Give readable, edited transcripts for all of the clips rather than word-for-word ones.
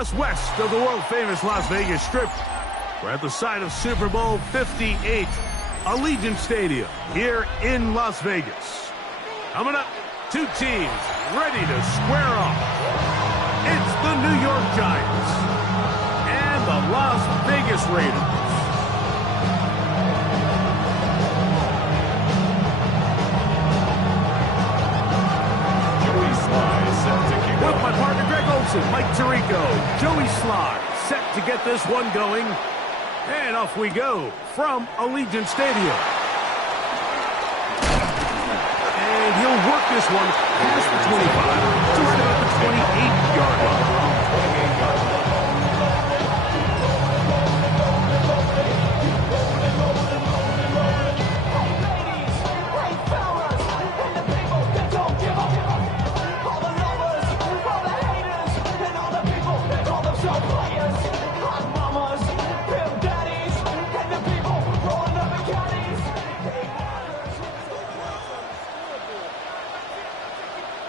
just west of the world-famous Las Vegas Strip. We're at the site of Super Bowl 58, Allegiant Stadium, here in Las Vegas. Coming up, two teams ready to square off. It's the New York Giants and the Las Vegas Raiders. With my partner Greg Olson, Mike Tirico, Joey Sly, set to get this one going. And off we go from Allegiant Stadium. And he'll work this one past the 25 to right about the 28-yard line.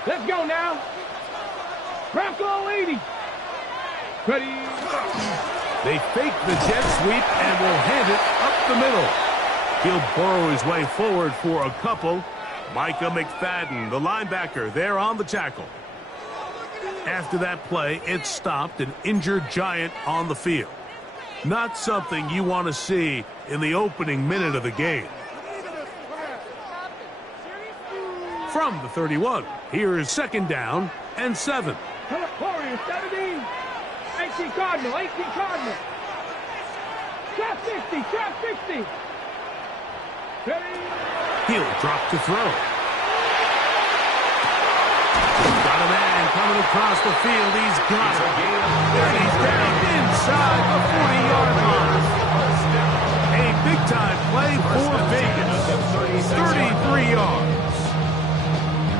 Let's go now. Bronco 80. Ready. They fake the jet sweep and will hand it up the middle. He'll burrow his way forward for a couple. Micah McFadden, the linebacker, there on the tackle. After that play, it stopped an injured Giant on the field. Not something you want to see in the opening minute of the game. From the 31, here is second down and 7. Warriors 17. 18 Cardinal. 18 Cardinal. Trap 60. Trap 60. Ready. He'll drop to throw. Got a man coming across the field. He's got it. And he's down inside the 40-yard line. A big-time play for Vegas. 33 yards.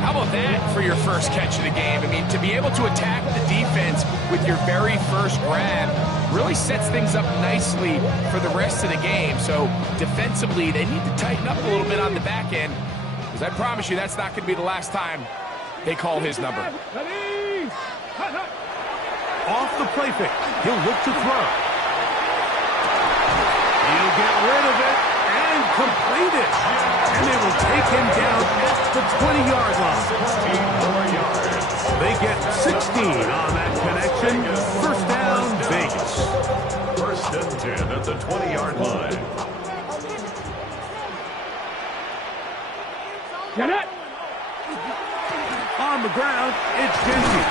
How about that for your first catch of the game? I mean, to be able to attack the defense with your very first grab really sets things up nicely for the rest of the game. So defensively, they need to tighten up a little bit on the back end, because I promise you that's not going to be the last time they call his number. Off the play fake. He'll look to throw. He'll get rid of it and complete it. And they will take him down at the 20-yard line. They get 16 on that connection. First down, Vegas. First and 10 at the 20-yard line. Get it. On the ground, it's Genty.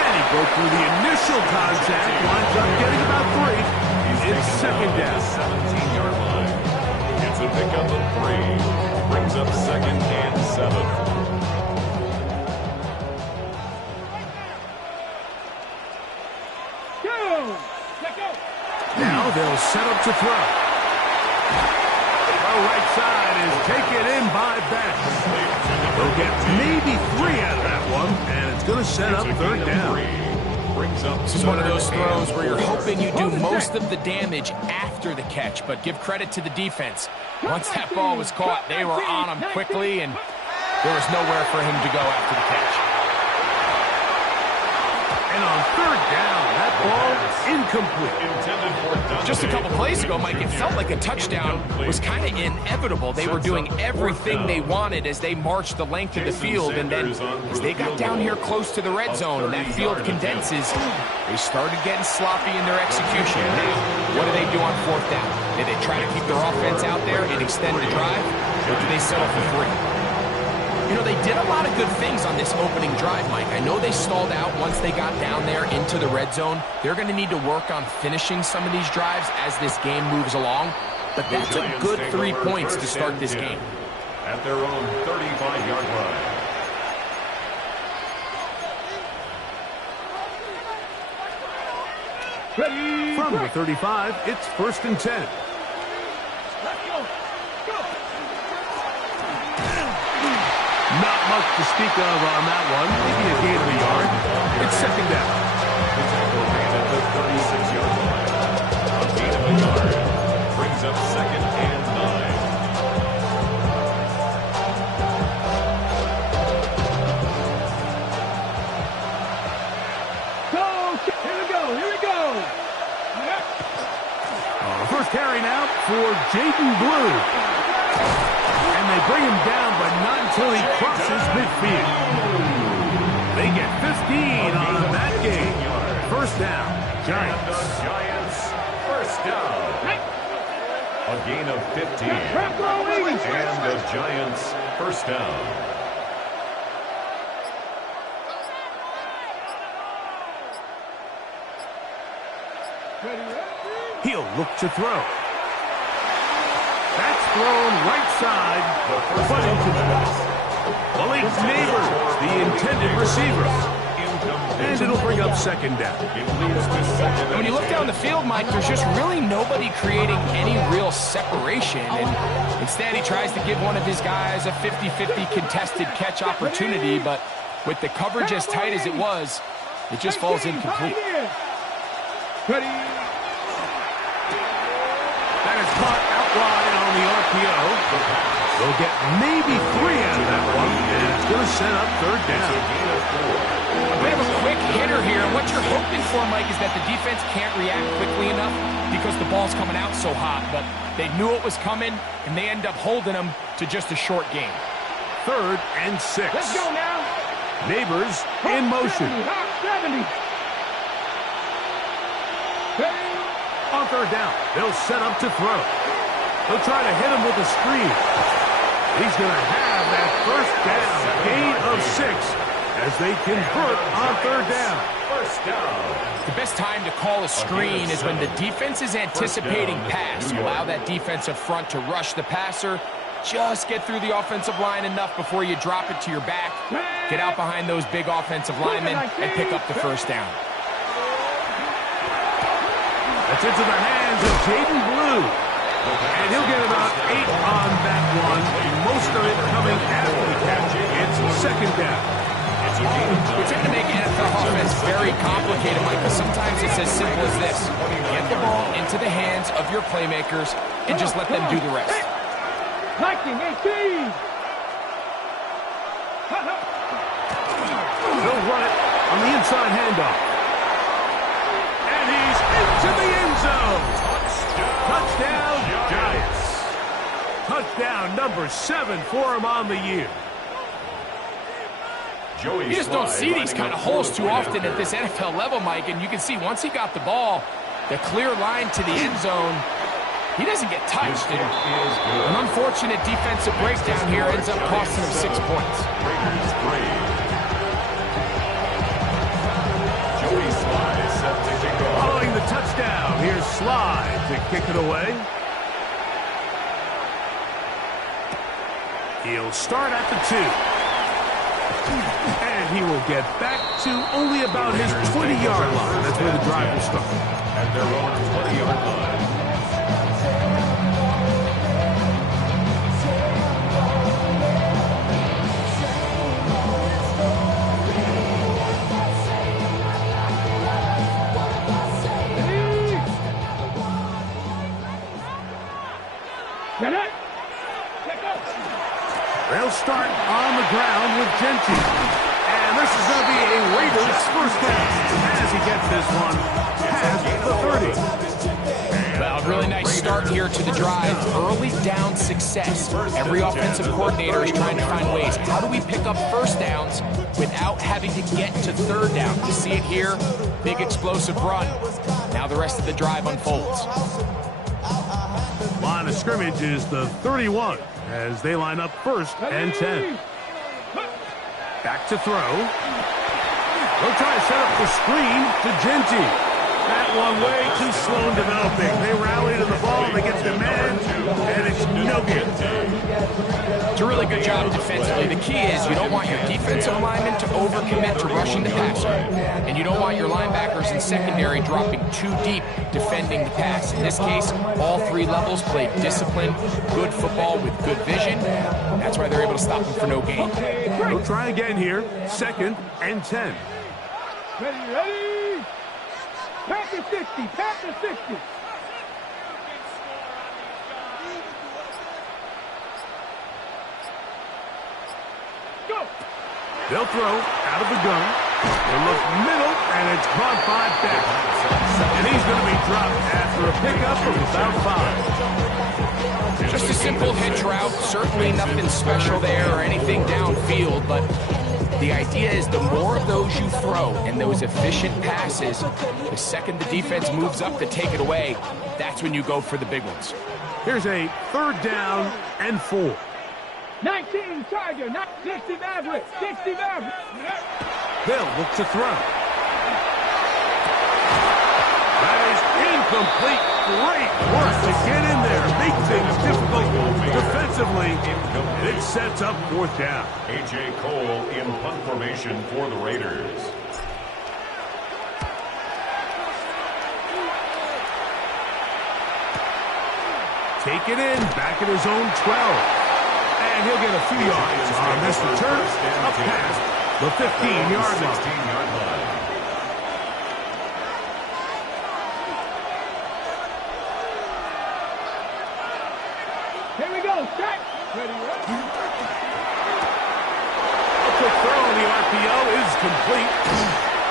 And he broke through the initial contact. Winds up getting about 3. It's second down. 17-yard line. It's a pickup of 3. Brings up second and 7. Go. Let go. Now they'll set up to throw. The right side is taken in by Beck. They'll get maybe 3 out of that one, and it's going to set up third down. This is one of those throws where you're hoping you do most of the damage after the catch, but give credit to the defense. Once that ball was caught, they were on him quickly, and there was nowhere for him to go after the catch. And on third down, that ball is incomplete. Just a couple plays ago, Mike, it felt like a touchdown was kind of inevitable. They were doing everything they wanted as they marched the length of the field, and then as they got down here close to the red zone and that field condenses, they started getting sloppy in their execution. Now, what do they do on fourth down? Did they try to keep their offense out there and extend the drive, or do they settle for 3? You know, they did a lot of good things on this opening drive, Mike. I know they stalled out once they got down there into the red zone. They're going to need to work on finishing some of these drives as this game moves along. But that's a good 3 points to start this game. At their own 35-yard line. Ready. From the 35, it's first and 10. Let's go. Not much to speak of on that one. Maybe a gain of a yard. It's second down. The tackle made at the 36-yard line. A gain of a yard. Brings up second and 9. Go. Here we go. first carry now for Jaden Blue. And they bring him down, but not until he crosses midfield. They get 15 on that game. First down, Giants. And the Giants, first down. A gain of 15. And the Giants, first down. He'll look to throw. That's thrown right side, but into the Malik Neighbors, the intended receiver. And it'll bring up second down. And when you look down the field, Mike, there's just really nobody creating any real separation. And instead, he tries to give one of his guys a 50-50 contested catch opportunity, but with the coverage as tight as it was, it just falls incomplete. That is caught out wide on the RPO. They'll get maybe 3 out of that one, and it's going to set up third down. We have a quick hitter here, and what you're hoping for, Mike, is that the defense can't react quickly enough because the ball's coming out so hot, but they knew it was coming, and they end up holding them to just a short game. 3rd and 6. Let's go now. Neighbors in motion. 70. On third down, they'll set up to throw. They'll try to hit him with a screen. He's going to have that first down, gain of 6, as they convert on third down. First down. The best time to call a screen is when the defense is anticipating pass. You allow that defensive front to rush the passer. Just get through the offensive line enough before you drop it to your back. Get out behind those big offensive linemen and pick up the first down. That's into the hands of Jaden Blue. And he'll get about 8 on that one. Most of it coming after the catch. It's second down. We tend to make NFL offense very complicated, Mike, but sometimes it's as simple as this. Get the ball into the hands of your playmakers and just let them do the rest. Liking 18. They'll run it on the inside handoff. And he's into the end zone. Touchdown, Giants. Touchdown number 7 for him on the year. You just don't see these kind of holes too often at this NFL level, Mike, and you can see once he got the ball, the clear line to the end zone, he doesn't get touched. And an unfortunate defensive breakdown here ends up costing him 6 points. Following the touchdown, here's Slide to kick it away. He'll start at the 2. And he will get back to only about his 20-yard line. That's where the drive will start. At their own 20-yard line. They'll start on the ground with Genty. And this is going to be a Raiders first down as he gets this one past the 30. Well, really nice start here to the drive. Early down success. Every offensive coordinator is trying to find ways. How do we pick up first downs without having to get to third down? You see it here. Big explosive run. Now the rest of the drive unfolds. Line of scrimmage is the 31 as they line up 1st and 10. Back to throw. They'll try to set up the screen to Genty. That one way too slow in developing. They rally to the ball, they get the man, and it's no good. It's a really good job defensively. The key is you don't want your defensive linemen to overcommit to rushing the passer, and you don't want your linebackers in secondary dropping too deep defending the pass. In this case, all 3 levels played disciplined, good football with good vision. That's why they're able to stop them for no gain. They'll try again here, 2nd and 10. Ready? Panther 60, Panther 60. Go. They'll throw out of the gun. They look middle, and it's caught by Beck. And he's going to be dropped after a pickup of about 5. Just a simple hitch route. Certainly nothing special there or anything downfield, but the idea is the more of those you throw and those efficient passes, the second the defense moves up to take it away, that's when you go for the big ones. Here's a 3rd down and 4. 19 Charger, not 60 Maverick, 60 Maverick. They'll look to throw. That is incomplete. Great work to get in there. Make things difficult defensively. And it sets up 4th down. A.J. Cole in punt formation for the Raiders. Take it in, back at his own 12. And he'll get a few yards on this return up past the 15-yard line. Here we go, set. Ready, ready. A quick throw on the RPO is complete.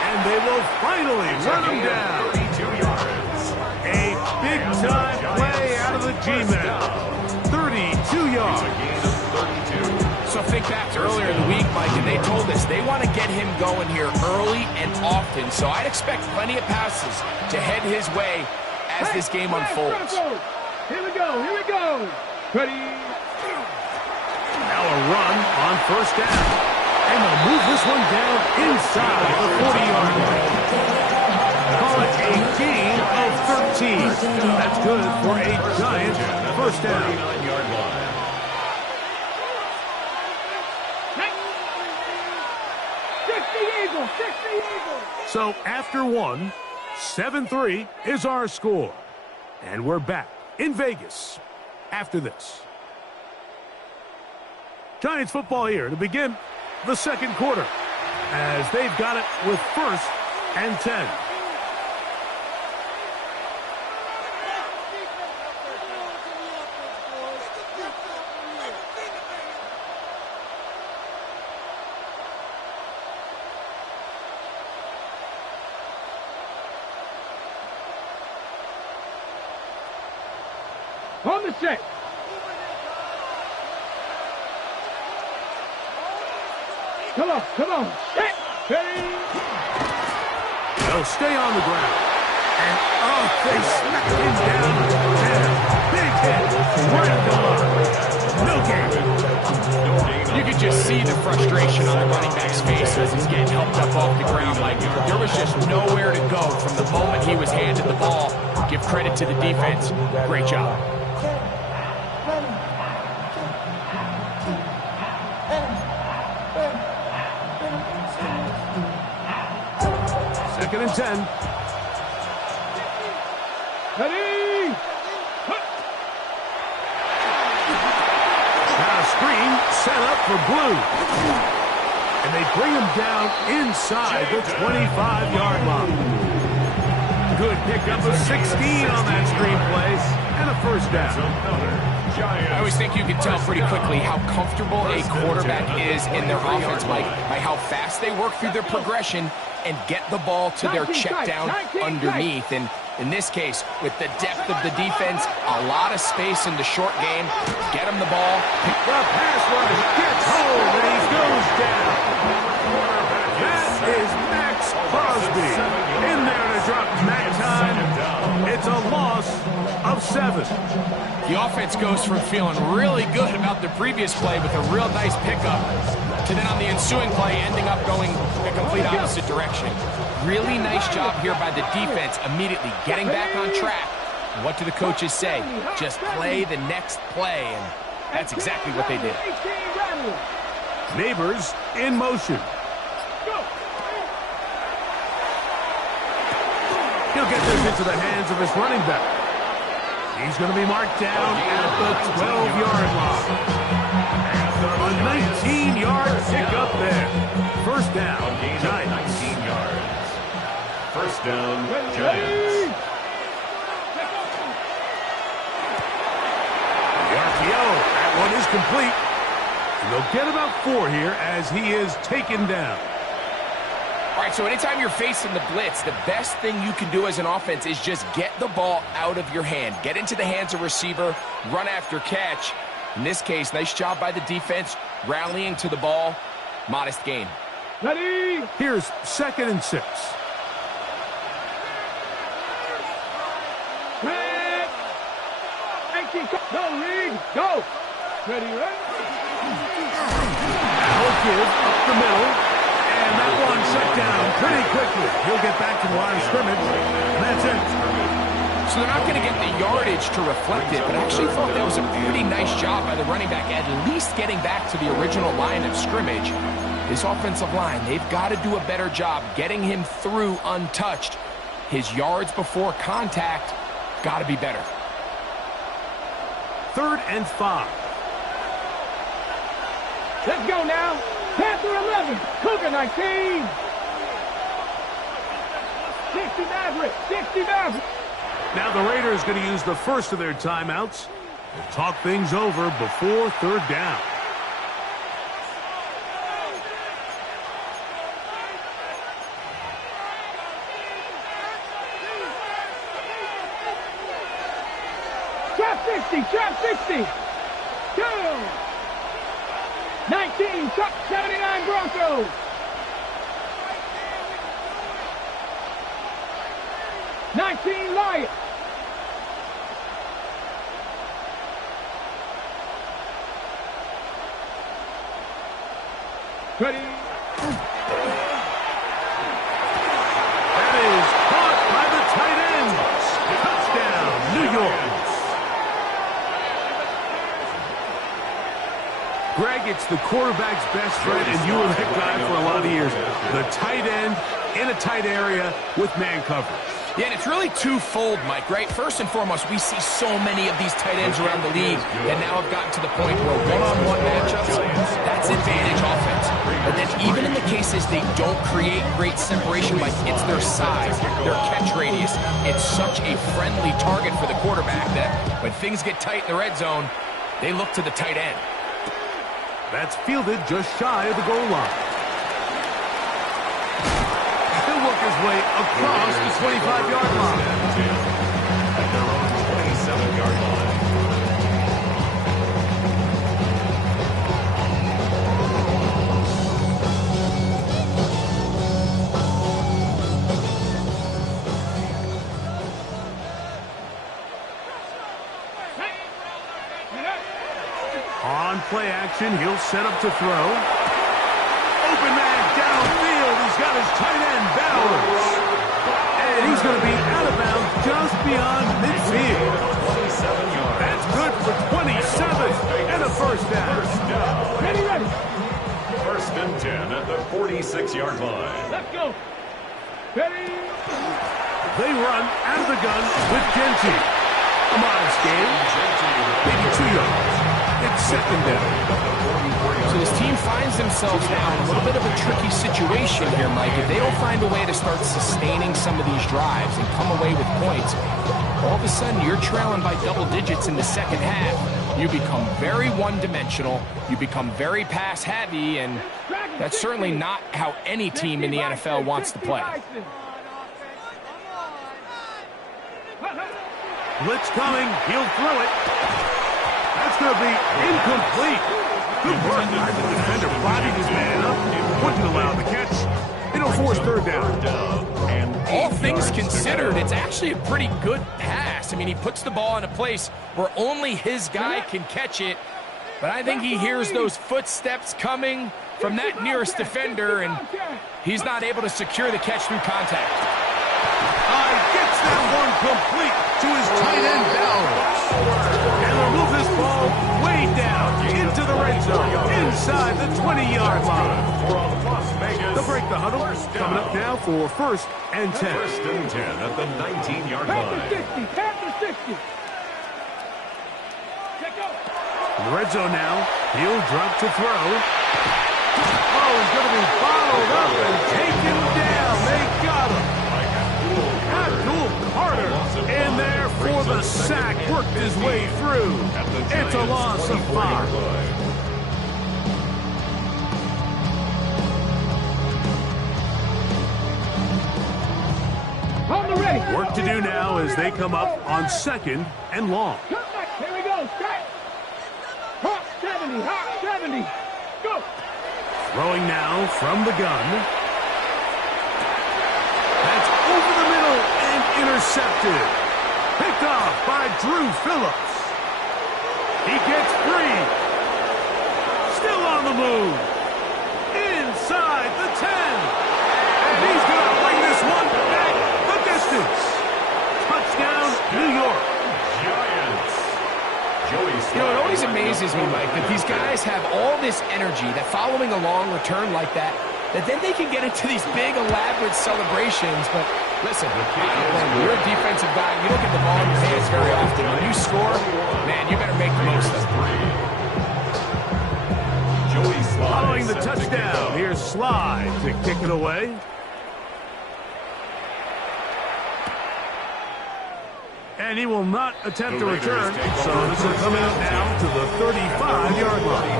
And they will finally run him down. 32 yards. A big-time play out of the G-Men. 32 yards. So think back to earlier in the week, Mike, and they told us they want to get him going here early and often. So I'd expect plenty of passes to head his way as this game unfolds. Here we go, here we go. Ready. Now a run on 1st down. And they'll move this one down inside the 40-yard line. Call it a gain of 13. That's good for a Giant 1st down. 39-yard line. So after 1, 7-3 is our score. And we're back in Vegas after this. Giants football here to begin the 2nd quarter as they've got it with 1st and 10. On the set. Come on, come on. Set. Ready. They'll stay on the ground. And, they smack him down. Big hit. Right at the line. No game. You could just see the frustration on the running back's face as he's getting helped up off the ground. Like, there was just nowhere to go from the moment he was handed the ball. Give credit to the defense. Great job. 2nd and 10. Ready. Now a screen set up for Blue. And they bring him down inside the 25-yard line. Good pickup of 16 on that screen play. And a 1st down. I always think you can tell pretty quickly how comfortable a quarterback is in their offense, Mike, by how fast they work through their progression and get the ball to their check down underneath. And in this case, with the depth of the defense, a lot of space in the short game, get him the ball. The pass rush gets home, and he goes down. That is Max Crosby in there to drop Mac time. It's a loss of 7. The offense goes from feeling really good about the previous play with a real nice pickup to then on the ensuing play ending up going the complete opposite direction. Really nice job here by the defense immediately getting back on track. And what do the coaches say? Just play the next play, and that's exactly what they did. Neighbors in motion. He'll get this into the hands of his running back. He's going to be marked down at the 12-yard line. A 19-yard pickup there. 1st down, Giants. 19 yards. 1st down, Giants. The RPO, that one is complete. And they'll get about 4 here as he is taken down. All right, so anytime you're facing the blitz, the best thing you can do as an offense is just get the ball out of your hand. Get into the hands of receiver, run after catch. In this case, nice job by the defense, rallying to the ball. Modest gain. Ready? Here's 2nd and 6. Red. 19. Go, Reed. Go. Ready, ready. That'll give up the middle. And that one shut down pretty quickly. He'll get back to the line of scrimmage. And that's it. So they're not going to get the yardage to reflect it, but I actually thought that was a pretty nice job by the running back, at least getting back to the original line of scrimmage. This offensive line, they've got to do a better job getting him through untouched. His yards before contact got to be better. 3rd and 5. Let's go now. Panther 11. Cougar 19. 60 Maverick. 60 Maverick. Now the Raiders going to use the first of their timeouts to talk things over before 3rd down. Trap 60. Trap 60. Go. 19. Trap 79 Broncos. Lions. Ready? That is caught by the tight end. Touchdown, New York. Greg, it's the quarterback's best friend, and you were that guy for a lot of years. The tight end in a tight area with man coverage. Yeah, and it's really twofold, Mike, right? First and foremost, we see so many of these tight ends around the league that now have gotten to the point where one-on-one matchups, that's advantage offense. But then even in the cases they don't create great separation, like it's their size, their catch radius, it's such a friendly target for the quarterback that when things get tight in the red zone, they look to the tight end. That's fielded just shy of the goal line. He'll work his way across the 25-yard line. At their own 27-yard line. On play action, he'll set up to throw. Open man downfield. He's got his tight end, Bowers. And he's going to be out of bounds just beyond midfield. That's good for 27 and a first down. Ready, ready. 1st and 10 at the 46-yard line. Let's go. Ready. They run out of the gun with Genty. A modest game. Maybe 2 yards. It's 2nd down. So this team finds themselves now in a little bit of a tricky situation here, Mike. If they don't find a way to start sustaining some of these drives and come away with points, all of a sudden you're trailing by double digits in the second half. You become very one-dimensional. You become very pass-heavy, and that's certainly not how any team in the NFL wants to play. Blitz coming. He'll throw it. That's going to be incomplete. Good work by the defender, prodding his man up. Wouldn't allow the catch. It'll force 3rd down. All things considered, it's actually a pretty good pass. I mean, he puts the ball in a place where only his guy can catch it. But I think he hears those footsteps coming from that nearest defender, and he's not able to secure the catch through contact. Gets that one complete to his tight end, Bowers. And they'll move this ball way down into the red zone, inside the 20-yard line. They'll break the huddle. Coming up now for 1st and 10. 1st and 10 at the 19-yard line. Panther 60. In the red zone now, he'll drop to throw. Oh, he's going to be followed up and taken down. They got him. Abdul Carter in there for the sack. Worked his way through. It's a loss of 5. Work to do now as they come up on 2nd and long. Here we go. Strike. Hawk 70. Hawk 70. Go. Throwing now from the gun. That's over the middle and intercepted. Picked off by Drew Phillips. He gets free. Still on the move. Inside the 10. And he's going to bring this one back the distance. Touchdown, New York. Giants. You know, it always amazes me, Mike, that these guys have all this energy, that following a long return like that then they can get into these big, elaborate celebrations. But listen, I don't blame you. You're a defensive guy. You don't get the ball in your hands very often. When you score, man, you better make the most of it. Following the touchdown, here's Slide to kick it away. And he will not attempt to return, so this will come out now to the 35-yard line.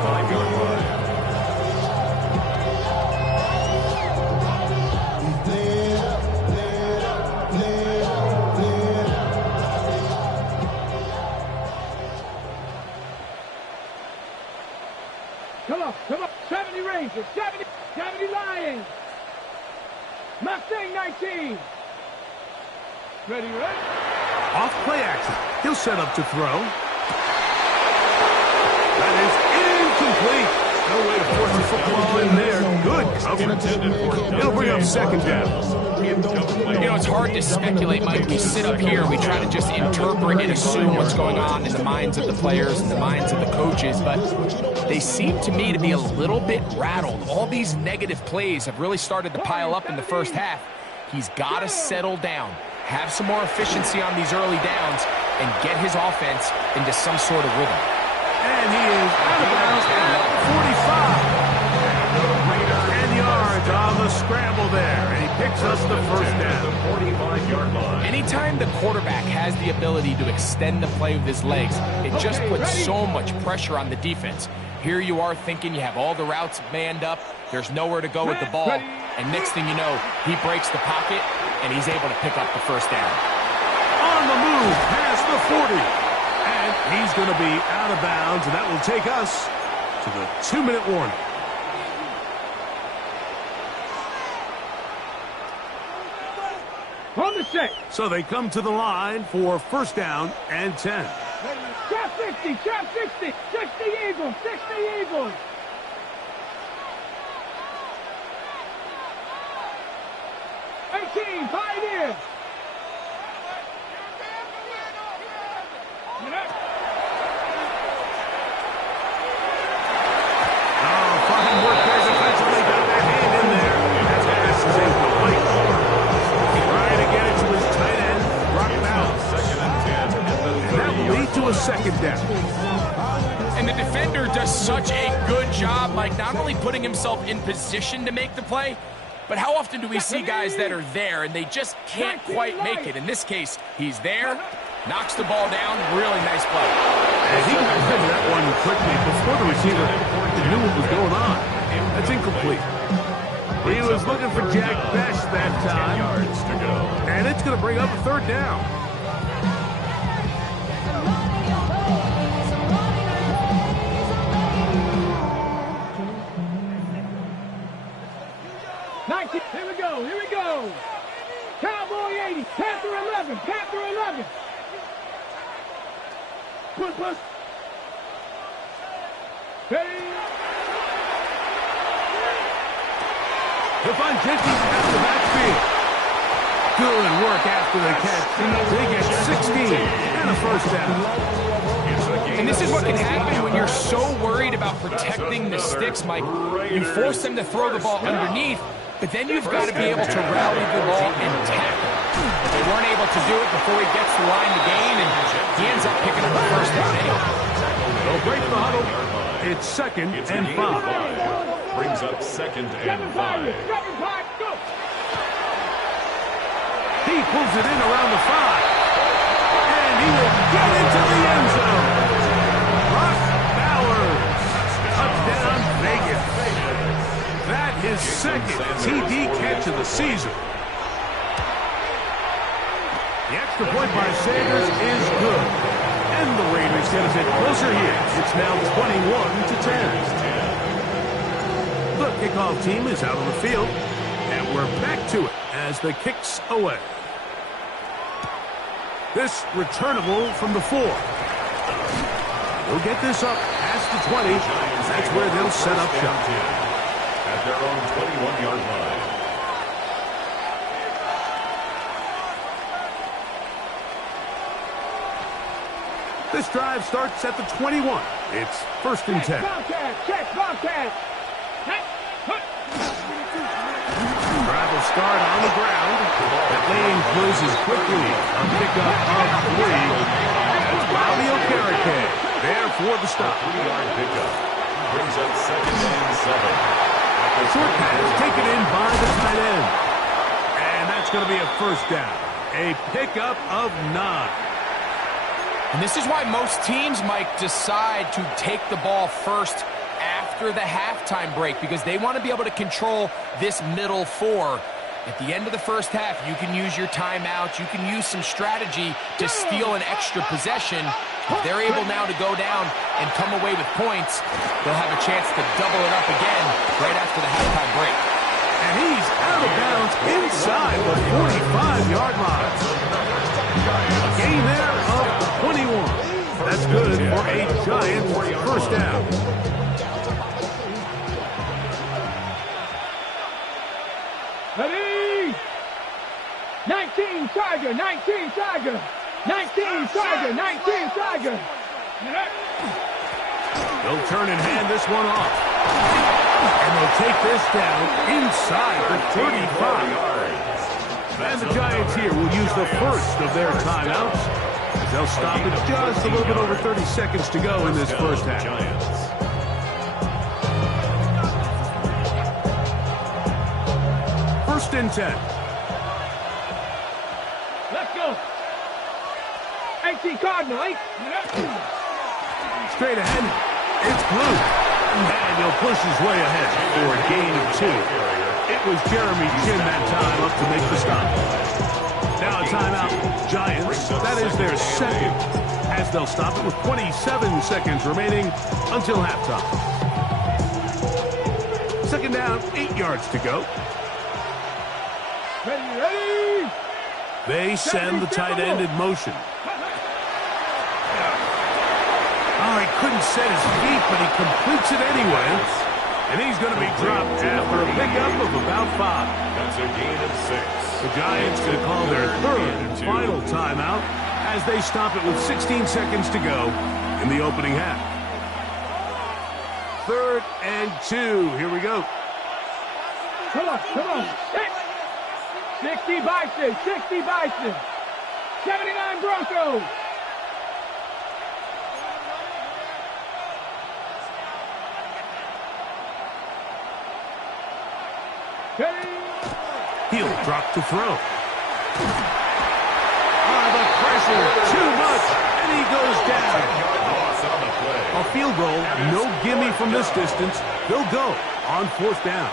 Come on, 70 Rangers, 70 Lions. Mustang 19. Ready? Off play action. He'll set up to throw. That is incomplete. No way to force the football in there. Good coverage. It'll bring up 2nd down. You know, it's hard to speculate, Mike. We sit up here, we try to just interpret and assume what's going on in the minds of the players and the minds of the coaches, but they seem to me to be a little bit rattled. All these negative plays have really started to pile up in the first half. He's got to settle down, have some more efficiency on these early downs, and get his offense into some sort of rhythm. And he is out of bounds at 45. 10 yards on the scramble there, and he picks us the first down. 45-yard line. Anytime the quarterback has the ability to extend the play with his legs, it just puts so much pressure on the defense. Here you are thinking you have all the routes manned up, there's nowhere to go with the ball, and next thing you know, he breaks the pocket, and he's able to pick up the first down. On the move, past the 40. And he's going to be out of bounds, and that will take us to the 2-minute warning. On the set. So they come to the line for 1st down and 10. Trap 60, trap 60. 60 Eagles, 60 Eagles. Pioneers. Fine work there defensively. Got that hand in there. That pass is incomplete. Trying to get it to his tight end. Rocked out. 2nd and 10 at the 30. And that will lead to a 2nd down. And the defender does such a good job, Mike, not only putting himself in position to make the play, but how often do we see guys that are there and they just can't quite make it? In this case, he's there, knocks the ball down, really nice play. And he completed that one quickly before the receiver knew what was going on. That's incomplete. He was looking for Jack Best that time. And it's going to bring up a 3rd down. Here we go. Cowboy 80, Panther 11, Panther 11. Push. Hey. He'll find Jenkins at the backfield. Good work after the catch. They get 16 and a 1st down. And this is what can happen when you're so worried about protecting the sticks, Mike. You force them to throw the ball underneath, but then you've got to be able to rally the ball and tackle. They weren't able to do it before he gets the line to gain, and he ends up picking up the 1st down anyway. They'll break the huddle. It's 2nd and 5. Brings up 2nd and 5. He pulls it in around the 5. And he will get into the end zone. Brock Bowers. Touchdown, Vegas. That is 2nd TD catch of the season. extra point by Sanders is good. And the Raiders get a bit closer here. It's now 21-10. The kickoff team is out on the field. And we're back to it as the kick's away. This returnable from the 4. They'll get this up past the 20. That's where they'll set up shop. At their own 21-yard line. This drive starts at the 21. It's 1st and 10. Check, Bobcat. Drive will start on the ground. That lane closes quickly. A pickup of 3. That's Bobby Okereke there for the stop. 3-yard pickup. Brings up 2nd and 7. Short pass taken in by the tight end. And that's going to be a 1st down. A pickup of 9. And this is why most teams, Mike, decide to take the ball first after the halftime break, because they want to be able to control this middle 4. At the end of the first half, you can use your timeouts. You can use some strategy to steal an extra possession. If they're able now to go down and come away with points, they'll have a chance to double it up again right after the halftime break. And he's out of bounds inside the 45-yard line. A gain there of 21. That's good for a Giants 1st down. Ready? 19 Tiger, 19 Tiger, 19 Tiger, 19 Tiger. They'll turn and hand this one off. And they'll take this down inside the 35. And the Giants here will use the first of their timeouts. They'll stop it just a little bit over 30 seconds to go in this first half. 1st and 10. Let's go. 18 Cardinal, 8. Straight ahead, it's Blue. And he'll push his way ahead for a gain of 2. It was Jeremy Chinn that time up to make the stop. Now a timeout, Giants. That is their 2nd, as they'll stop it with 27 seconds remaining until halftime. 2nd down, 8 yards to go. Ready? They send the tight end in motion. Oh, he couldn't set his feet, but he completes it anyway. And he's going to be dropped after a pickup of about 5. That's a gain of 6. The Giants going to call their 3rd and final timeout as they stop it with 16 seconds to go in the opening half. 3rd and 2. Here we go. Come on. 60 Bison, 60 Bison. 79 Broncos. He'll drop to throw. The pressure, too much, and he goes down. A field goal, no gimme from this distance. They'll go on 4th down.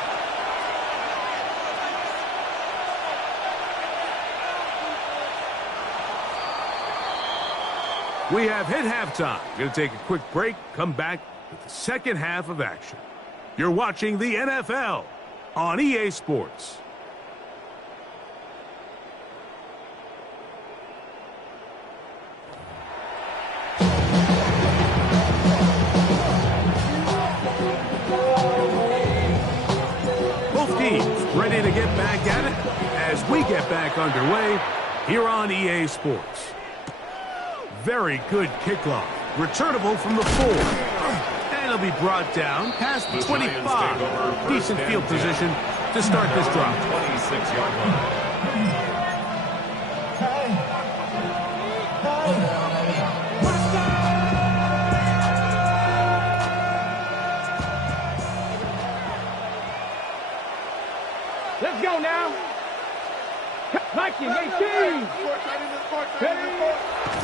We have hit halftime. Going to take a quick break, come back with the second half of action. You're watching the NFL on EA Sports. Both teams ready to get back at it as we get back underway here on EA Sports. Very good kickoff. Returnable from the 4. And it'll be brought down past the 25. Decent field position to start this drive. 26-yard line. Let's go now. Viking 18.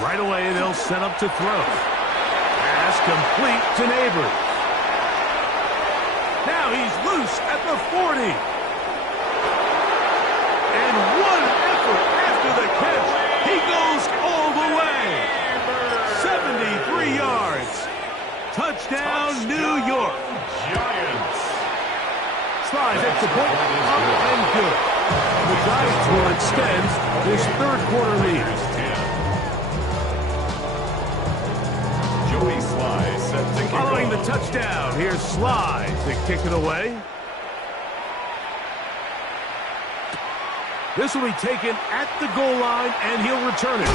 Right away, they'll set up to throw. Pass complete to Neighbors. Now he's loose at the 40. And one effort after the catch. He goes Touchdown, New York. Giants. Slides extra point, up and good. The Giants will extend this third quarter lead. Joey Sly set to kick Following the off. touchdown, here's Sly to kick it away. This will be taken at the goal line, and he'll return it.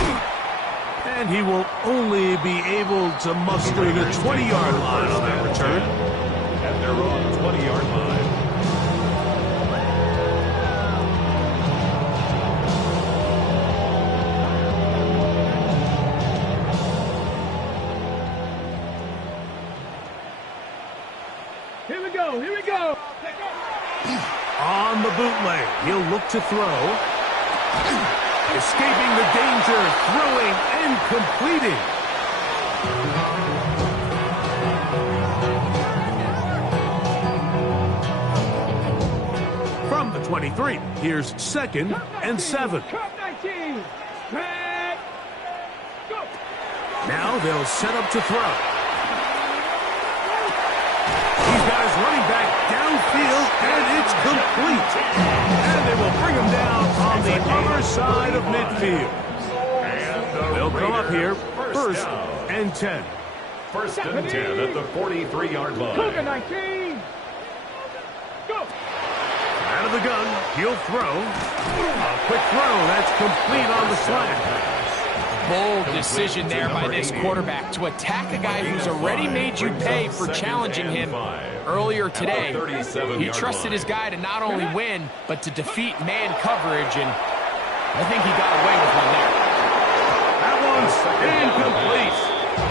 And he will only be able to muster the 20-yard line on that return. At their own 20-yard line. Here we go. Here we go. On the bootleg, he'll look to throw. Escaping the danger, throwing and completing. From the 23, here's 2nd and 7. Cut 19. Red. Go. Now they'll set up to throw. He's got his running back downfield, and it's complete. And they will bring him down on the other side of midfield. They'll come up here, first and 10. First and 10 at the 43-yard Cougar line. 19. Go. Out of the gun, he'll throw. A quick throw, that's complete on the slant. Bold decision there by this quarterback to attack a guy who's already made you pay for challenging him earlier today. He trusted his guy to not only win, but to defeat man coverage, and I think he got away with one there. That one's incomplete.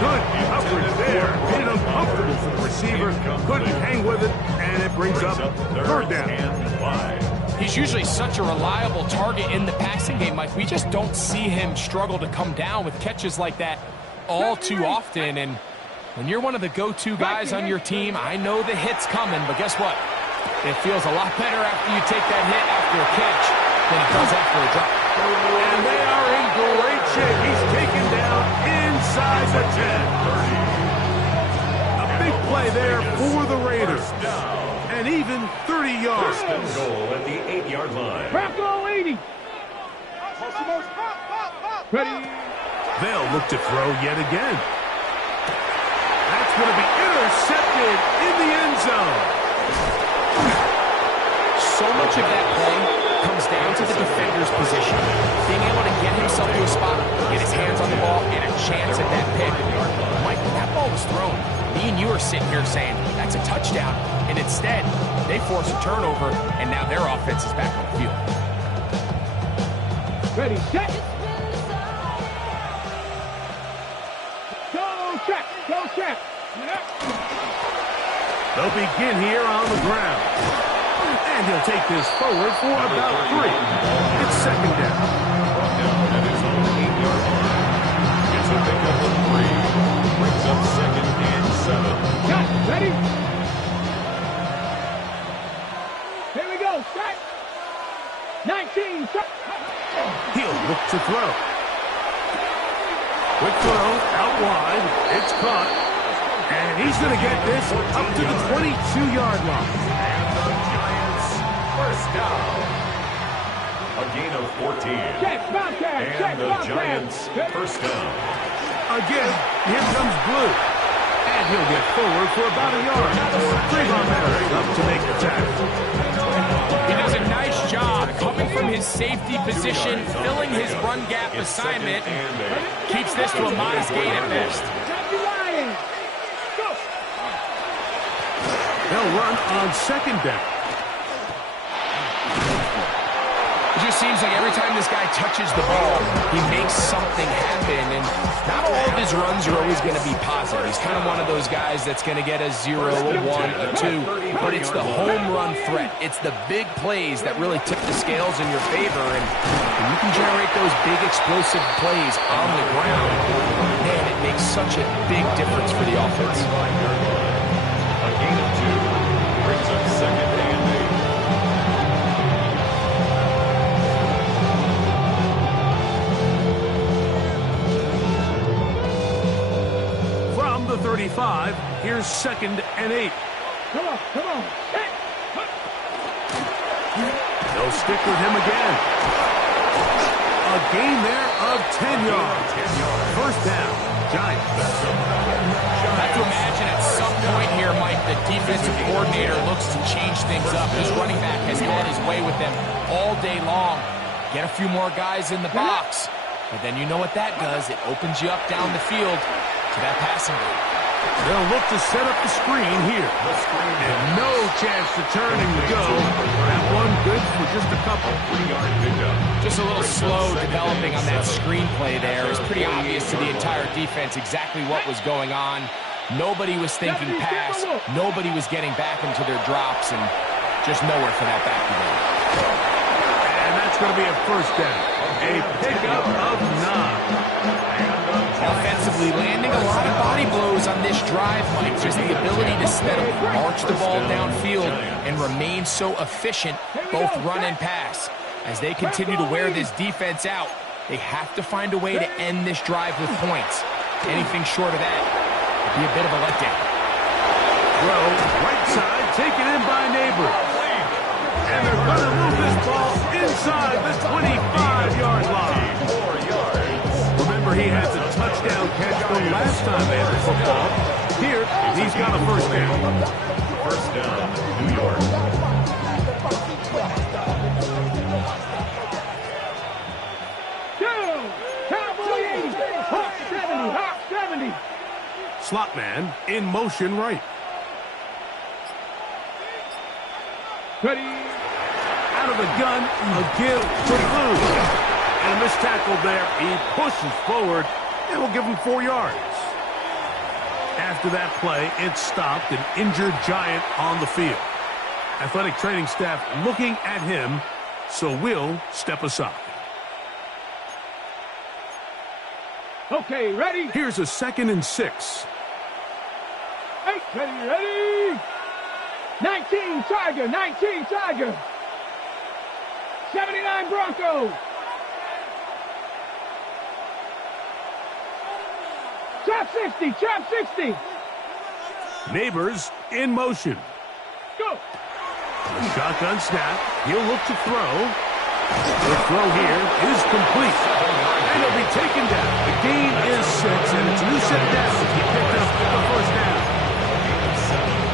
Good coverage there. Made it uncomfortable for the receiver. Couldn't hang with it, and it brings up third down. And 5. He's usually such a reliable target in the passing game, Mike. We just don't see him struggle to come down with catches like that all too often. And when you're one of the go-to guys on your team, I know the hit's coming, but guess what? It feels a lot better after you take that hit after a catch than it does after a drop. And they are in great shape. He's taken down inside the 10. A big play there for the Raiders. And even 30 yards. First and goal at the 8-yard line. Bronco 80. Ready. They'll look to throw yet again. That's going to be intercepted in the end zone. So much of that play comes down to the defender's position. Being able to get himself to a spot, get his hands on the ball, and a chance at that pick. Mike, when that ball was thrown, me and you are sitting here saying, that's a touchdown. And instead, they force a turnover, and now their offense is back on the field. Ready, set. Go check. Go check. They'll begin here on the ground. And he'll take this forward for about 3. It's second down. Brought down at his own 8-yard line. It's a pickup of 3. Brings up 2nd and 7. Cut. Ready. Here we go. Set. 19. Set. He'll look to throw. Quick throw, out wide. It's caught. And he's going to get this up to the 22-yard line. And the Giants first down. A gain of 14. Check. Bobcat. Check. And the Bobcat. Giants first down. Again, here comes Blue. And he'll get forward for about a yard. Trayvon Merrick up to make the tackle. He does a nice job coming from his safety position, filling his run gap It's assignment. 2nd and 8. Keeps this to a modest gain at best. Happy Lions. Go. They'll run on second down. It just seems like every time this guy touches the ball, he makes something happen. And not all of his runs are always going to be positive. He's kind of one of those guys that's going to get a 0, a 1, a 2. But it's the home run threat. It's the big plays that really tip the scales in your favor. And when you can generate those big explosive plays on the ground, man, it makes such a big difference for the offense. A gain of 2. Brings up 2nd and 8. From the 35. Here's 2nd and 8. Come on, come on. They'll stick with him again. A gain there of 10 yards. First down, Giants. I have to imagine at some point here, Mike, the defensive coordinator looks to change things up. His running back has had his way with them all day long. Get a few more guys in the box. But then you know what that does. It opens you up down the field to that passing game. They'll look to set up the screen here. And no chance to turn and go. That one good for just a couple. 3-yard pickup. Just a little slow developing on that screenplay there. It's pretty obvious to the entire defense exactly what was going on. Nobody was thinking pass. Nobody was getting back into their drops, and just nowhere for that back to go. And that's going to be a first down. A pickup of 9. Offensively, landing a lot of body blows on this drive, Mike. Just the ability to steadily march the ball downfield and remain so efficient, both run and pass. As they continue to wear this defense out, they have to find a way to end this drive with points. Anything short of that would be a bit of a letdown. Throw, right side, taken in by Neighbors. And they're going to move this ball inside the 25-yard line. 4 yards. Remember, he had the touchdown catch the last time they had the football. Here, he's got a first down. First down, New York. Cowboy 80. Hawk 70. Hawk 70. Slot man in motion right. Ready. Out of the gun, a give to Lou. And a missed tackle there. He pushes forward and will give him 4 yards. After that play, it stopped an injured Giant on the field. Athletic training staff looking at him, so we'll step aside. Okay, ready. Here's a 2nd and 6. 8, ready. 19 Tiger, 19 Tiger. 79 Broncos. Chop 60, chop 60. Neighbors in motion. Go. The shotgun snap. He'll look to throw. The throw here is complete. And he'll be taken down. The gain is 6, and it's Lucette Downs. He picked up the first down.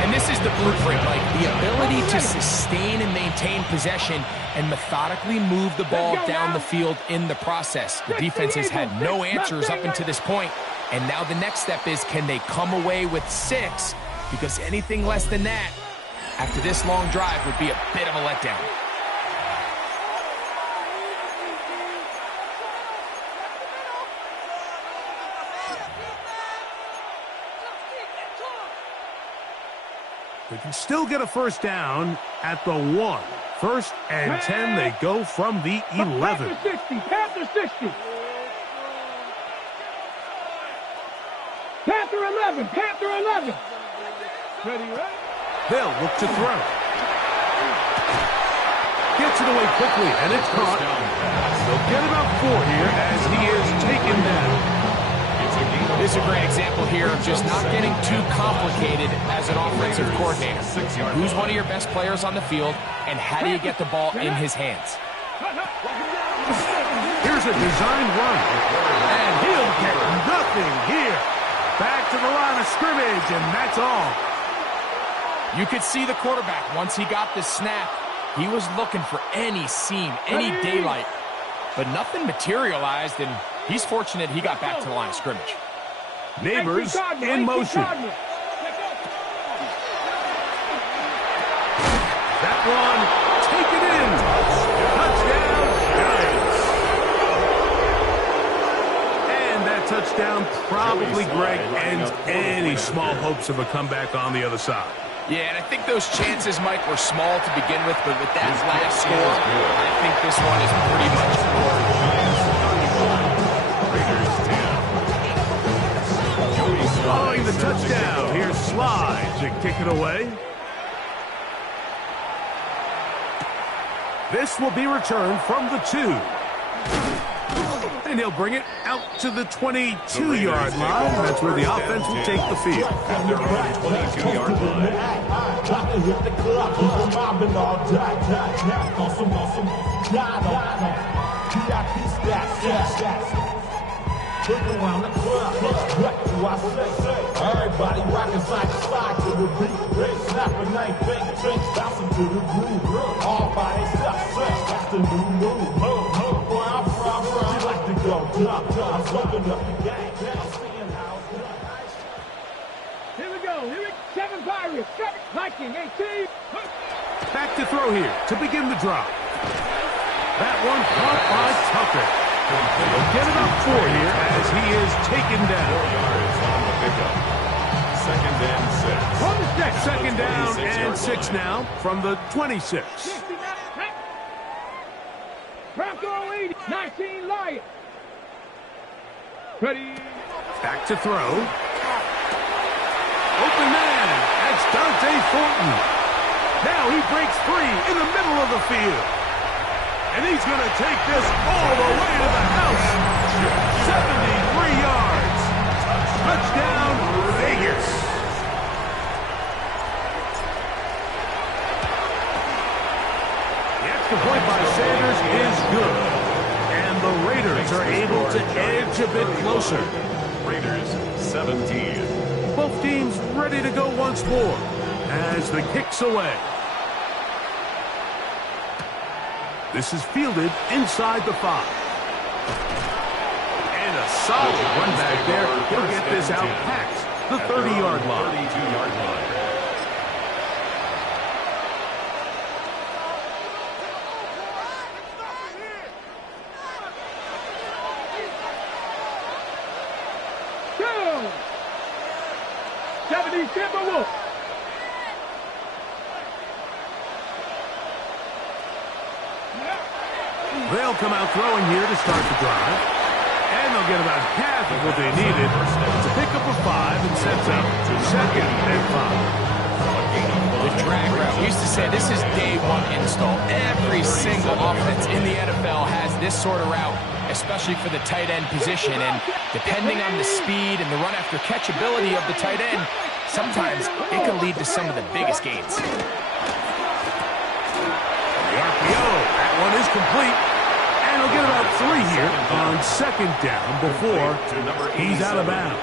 And this is the blueprint, like the ability to sustain and maintain possession and methodically move the ball down the field in the process. The defense has had no answers up until this point, and now the next step is, can they come away with 6? Because anything less than that, after this long drive, would be a bit of a letdown. They can still get a first down at the 1. 1st and 10, they go from the 11. Panther 60, Panther 60. Panther 11, Panther 11. Ready, ready. They'll look to throw. Gets it away quickly, and it's caught. They'll get about 4 here as he is taken down. This is a great example here of just not getting too complicated as an offensive coordinator. Who's one of your best players on the field, and how do you get the ball in his hands? Here's a designed run, and he'll get nothing here. Back to the line of scrimmage, and that's all. You could see the quarterback, once he got the snap, he was looking for any seam, any daylight. But nothing materialized, and he's fortunate he got back to the line of scrimmage. Neighbors in motion. That one, take it in. Touchdown, Giants. And that touchdown probably, Greg, ends any small hopes of a comeback on the other side. Yeah, and I think those chances, Mike, were small to begin with, but with that last score, I think this one is pretty much following the touchdown. Here's Slide to kick it away. This will be returned from the 2. And he'll bring it out to the 22-yard line. That's where the offense will take the field. At their own 22-yard line. Around the club, what do I say? Everybody rocking side to side to the beat. Snapping night things, bouncing to the groove. All by themselves, that's the new move. Where I'm from, she like to go dumb. I'm smoking up the gang, I'm seeing how it's done. Here we go. Here we go. 7 Pirates. 7 Viking. 18. Back to throw here to begin the drive. That one caught by Tucker. He'll get it up 4 here as he is taken 4 down. yards on the pickup. Second and 6. On the set. Second down and 6 now from the 26. Bronco 80. 19 Lions. Ready. Back to throw. Open man. That's Dante Thornton. Now he breaks free in the middle of the field. And he's going to take this all the way to the house. 73 yards. Touchdown, Vegas. The extra point by Sanders is good. And the Raiders are able to edge a bit closer. Raiders 17. Both teams ready to go once more as the kick's away. This is fielded inside the 5. And a solid run back there. He'll get this out past the 30-yard line. 32-yard line. Go. 70 Timberwolves. They'll come out throwing here to start the drive. And they'll get about half of what they needed to pick up a 5 and sets up second and 5. The drag route. We used to say this is day 1 install. Every single offense in the NFL has this sort of route, especially for the tight end position. And depending on the speed and the run after catch ability of the tight end, sometimes it can lead to some of the biggest gains. The RPO, that one is complete. And he'll get about 3 here on second down before he's out of bounds.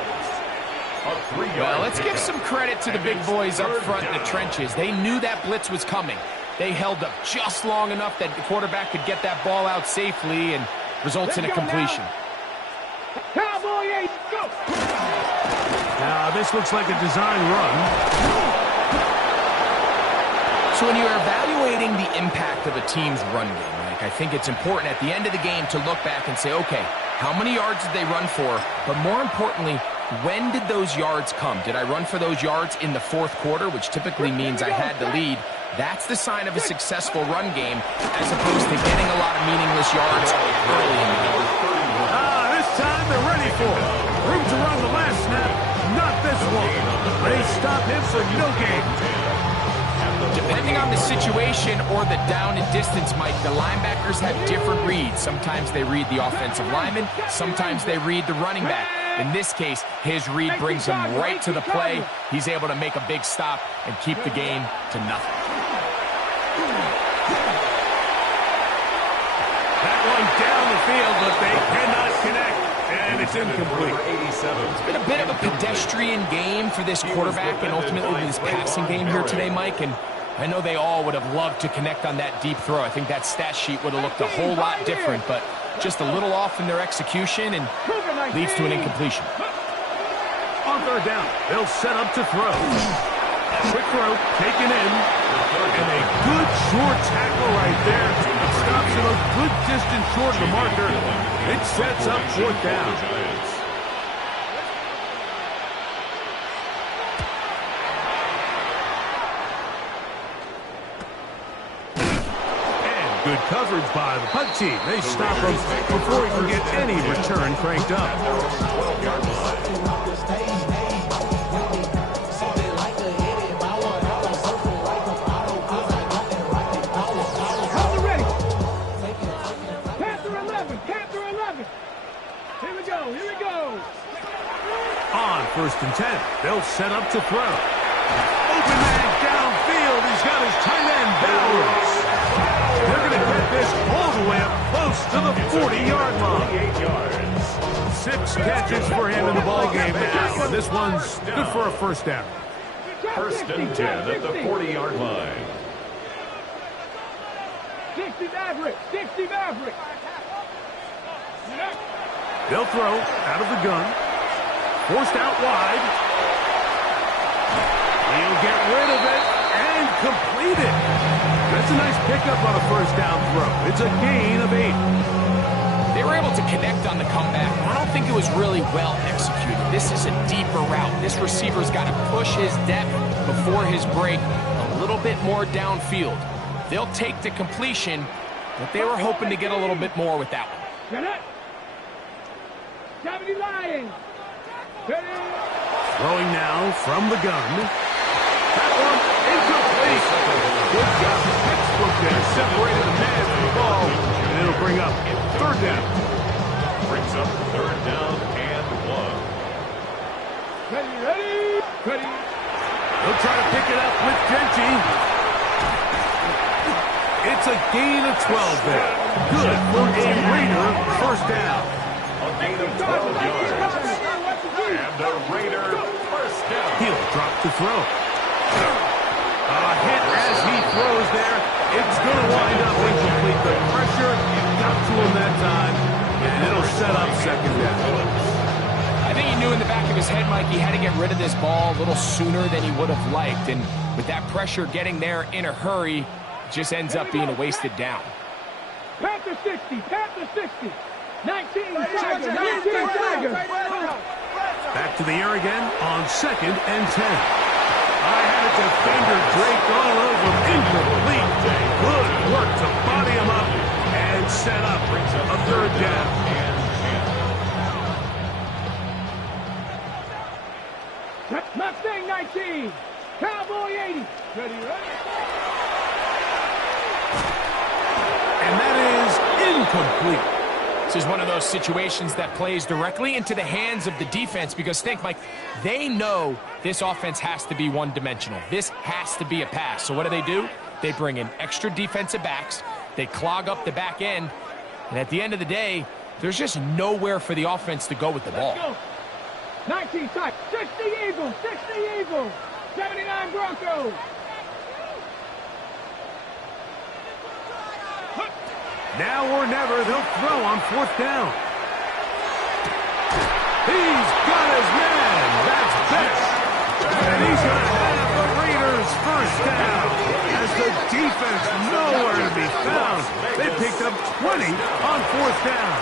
Well, let's give some credit to the big boys up front in the trenches. They knew that blitz was coming. They held up just long enough that the quarterback could get that ball out safely and results in a completion. Cowboy 8. Go. Now, this looks like a design run. So when you're evaluating the impact of a team's run game, I think it's important at the end of the game to look back and say, okay, how many yards did they run for? But more importantly, when did those yards come? Did I run for those yards in the 4th quarter, which typically means I had the lead? That's the sign of a successful run game, as opposed to getting a lot of meaningless yards early in the game. This time they're ready for it. Room to run the last snap, not this one. They stop him for no gain. Depending on the situation or the down and distance, Mike, the linebackers have different reads. Sometimes they read the offensive lineman. Sometimes they read the running back. In this case, his read brings him right to the play. He's able to make a big stop and keep the game to nothing. That one down the field, but they cannot connect. And it's incomplete. It's been a bit of a pedestrian game for this quarterback and ultimately this passing game here today, Mike. And I know they all would have loved to connect on that deep throw. I think that stat sheet would have looked a whole lot different, but just a little off in their execution and leads to an incompletion. On third down, they'll set up to throw. Quick throw, taken in, and a good short tackle right there. It stops him a good distance short of the marker. It sets up 4th down. Good coverage by the punt team. They stop him before he can get any return cranked up. Hold it ready. Panther 11. Panther 11. They'll set up to throw. Open man downfield. He's got his tight end, Bowers. They're going to get this all the way up close to the 40-yard line. 8 yards. 6 catches for him in the ballgame now. And this one's good for a first down. First and 10 at the 40-yard line. 60 Maverick. 60 Maverick. They'll throw out of the gun. Forced out wide. He'll get rid of it and complete it. That's a nice pickup on a first down throw. It's a gain of 8. They were able to connect on the comeback. I don't think it was really well executed. This is a deeper route. This receiver's got to push his depth before his break a little bit more downfield. They'll take the completion, but they were hoping to get a little bit more with that one. 70 Lions. Throwing now from the gun. That one incomplete. Good job. Textbook there. Separated the man from the ball. And it'll bring up 3rd down. Brings up 3rd down and 1. Ready. They'll try to pick it up with Genchi. It's a gain of 12 there. Good for a Raider first down. A gain of 12 yards. And the Raider first down. He'll drop to throw. A hit as he throws there. It's going to wind up incomplete. The pressure got to him that time, and it'll set up 2nd down. I think he knew in the back of his head, Mike, he had to get rid of this ball a little sooner than he would have liked. And with that pressure getting there in a hurry, it just ends up being a wasted down. Panther 60. Panther 60. 19 Tiger. 19 Tiger. Back to the air again on 2nd and 10. I had a defender draped all over him. Incomplete. Good work to body him up and set up a 3rd down. Mustang 19. Cowboy 80. Ready. And that is incomplete. This is one of those situations that plays directly into the hands of the defense because, think, Mike, they know this offense has to be one-dimensional. This has to be a pass. So what do? They bring in extra defensive backs. They clog up the back end. And at the end of the day, there's just nowhere for the offense to go with the ball. 19 type. 60 Eagles. 60 Eagles. 79 Broncos. Now or never, they'll throw on 4th down. He's got his man. That's best. And he's going to have the Raiders first down. As the defense nowhere to be found. They picked up 20 on 4th down.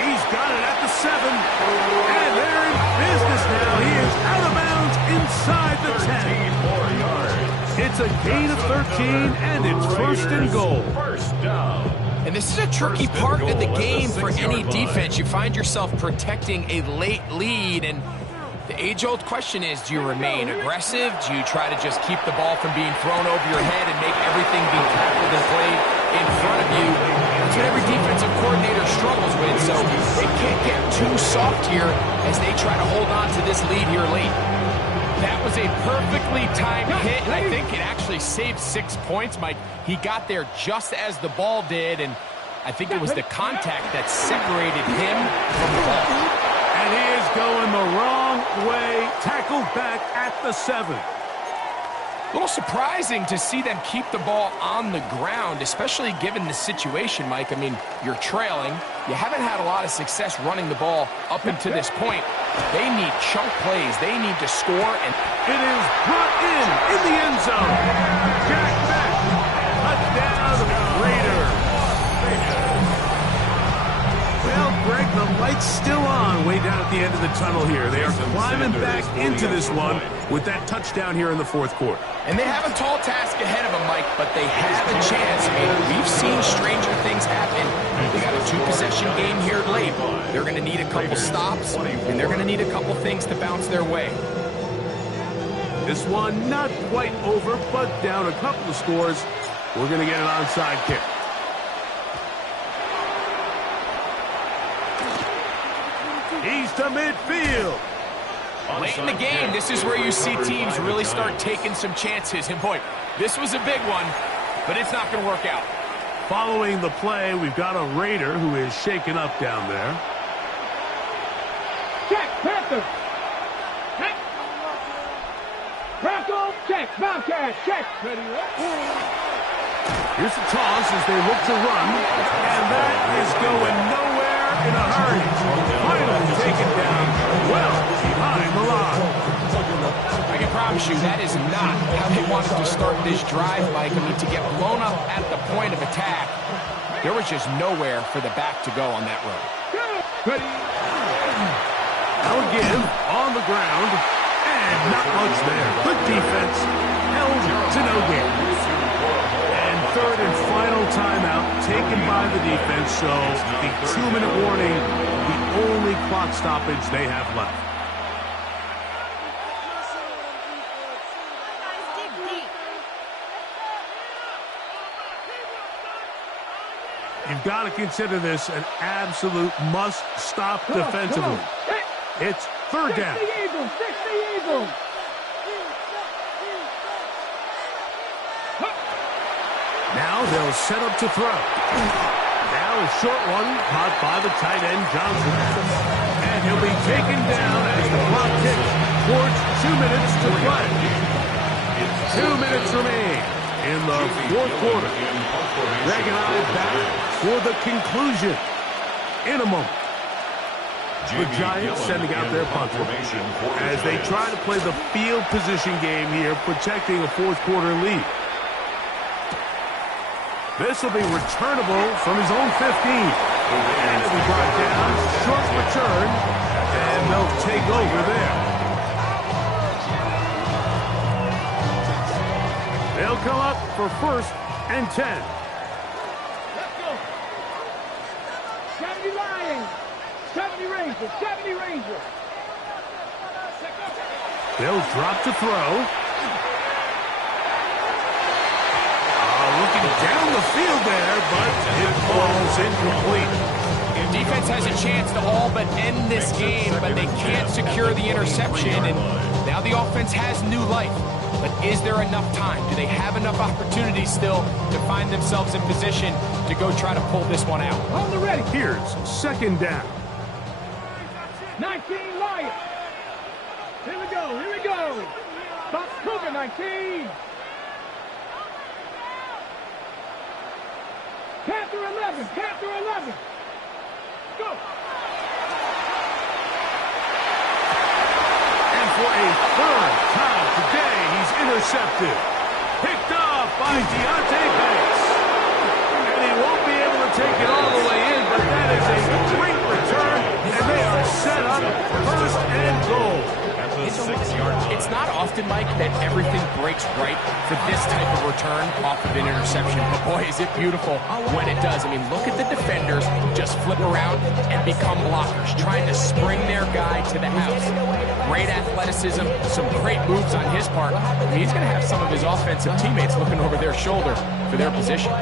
He's got it at the 7. And they're in business now. He is out of bounds inside the 10. 4 yards. It's a gain of 13, and it's 1st and goal. First down. And this is a tricky part of the game for any defense. You find yourself protecting a late lead, and the age-old question is, do you remain aggressive? Do you try to just keep the ball from being thrown over your head and make everything be tackled and played in front of you? That's what every defensive coordinator struggles with, so they can't get too soft here as they try to hold on to this lead here late. That was a perfectly timed hit, and I think it actually saved 6 points, Mike. He got there just as the ball did, and I think it was the contact that separated him from the ball. And he is going the wrong way, tackled back at the 7. A little surprising to see them keep the ball on the ground, especially given the situation, Mike. I mean, you're trailing. You haven't had a lot of success running the ball up until this point. They need chunk plays. They need to score. And it is brought in the end zone. Jack Beck, touchdown, Raiders. Well, Greg, the light's still on way down at the end of the tunnel here. They are climbing back into this one with that touchdown here in the 4th quarter. And they have a tall task ahead of them, Mike, but they have a chance. I mean, we've seen stranger things happen. They got a 2-possession game here late. They're going to need a couple stops, and they're going to need a couple things to bounce their way. This one not quite over, but down a couple of scores. We're going to get an onside kick. He's to midfield. Late in the game, this is where you see teams really start taking some chances. And boy, this was a big one, but it's not going to work out. Following the play, we've got a Raider who is shaken up down there. Check, Panther. Check. Bronco, check. Bobcat, check. Ready, Here's the toss as they look to run, and that is going nowhere in a hurry. Finally taken down well behind the line. I can promise you that is not how they wanted to start this drive, Mike. I mean, to get blown up at the point of attack, there was just nowhere for the back to go on that run. Ready. Now again, on the ground, and not much there. Good defense, held to no gain. And third and final timeout taken by the defense, so the 2-minute warning, the only clock stoppage they have left. You've got to consider this an absolute must-stop defensively. It's third down. 60 Eagles, 60 Eagles. Now they'll set up to throw. Now a short one caught by the tight end, Johnson. And he'll be taken down as the clock ticks towards 2 minutes to play. 2 minutes remain in the fourth quarter. Greg and I back for the conclusion in a moment. The Giants sending out their punter as they try to play the field position game here, protecting a fourth quarter lead. This will be returnable from his own 15. And it'll be brought down, short return, and they'll take over there. They'll come up for 1st and 10. Let's go. 70 Lions. 70 Rangers. 70 Rangers. They'll drop to throw. Looking down the field there, but it falls incomplete. Defense has a chance to all but end this game, but they can't secure the interception, and now the offense has new life. But is there enough time? Do they have enough opportunities still to find themselves in position to go try to pull this one out? On the ready. Here's second down. 19 Lions. Here we go. Here we go. Buck Cougar 19. Panther 11. Panther 11. Go. And for a third time today, he's intercepted. Picked off by Deontay Banks. And he won't be able to take it all the way in, but that is a great return, and they are set up first and goal. It's not often, Mike, that everything breaks right for this type of return off of an interception. But boy, is it beautiful when it does. I mean, look at the defenders just flip around and become blockers, trying to spring their guy to the house. Great athleticism, some great moves on his part. I mean, he's going to have some of his offensive teammates looking over their shoulder for their position.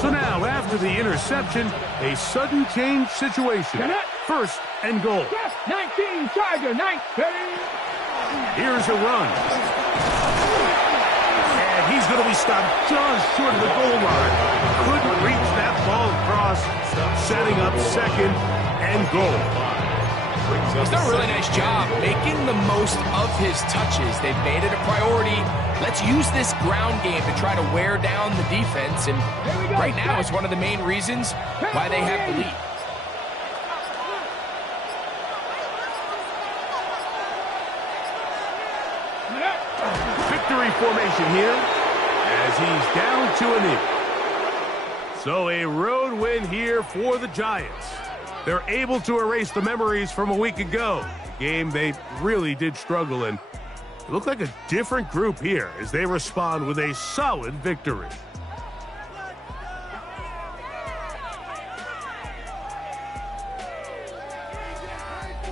So now, after the interception, a sudden change situation. First and goal. 19 Charger, 19. Here's a run. And he's going to be stopped just short of the goal line. Couldn't reach that ball across, setting up second and goal. He's done a really nice job making the most of his touches. They've made it a priority. Let's use this ground game to try to wear down the defense. And right now is one of the main reasons why they have the lead. Victory formation here as he's down to a knee. So a road win here for the Giants. They're able to erase the memories from a week ago. A game they really did struggle in. It looked like a different group here as they respond with a solid victory.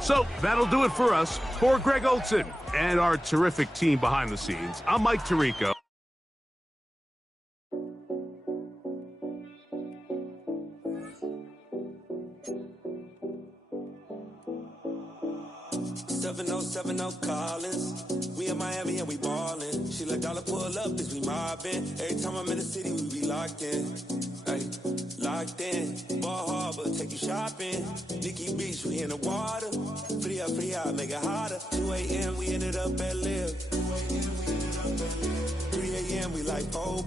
So that'll do it for us. For Greg Olson and our terrific team behind the scenes, I'm Mike Tirico. 7070 Collins. We in Miami and we ballin'. She like dollar pull up, bitch, we mobbin'. Every time I'm in the city, we be locked in. Ay, locked in. Ball Harbor, take you shopping. Nikki Beach, we in the water. Free up, make it hotter. 2 a.m., we ended up at Live. 3 a.m., we like, oh,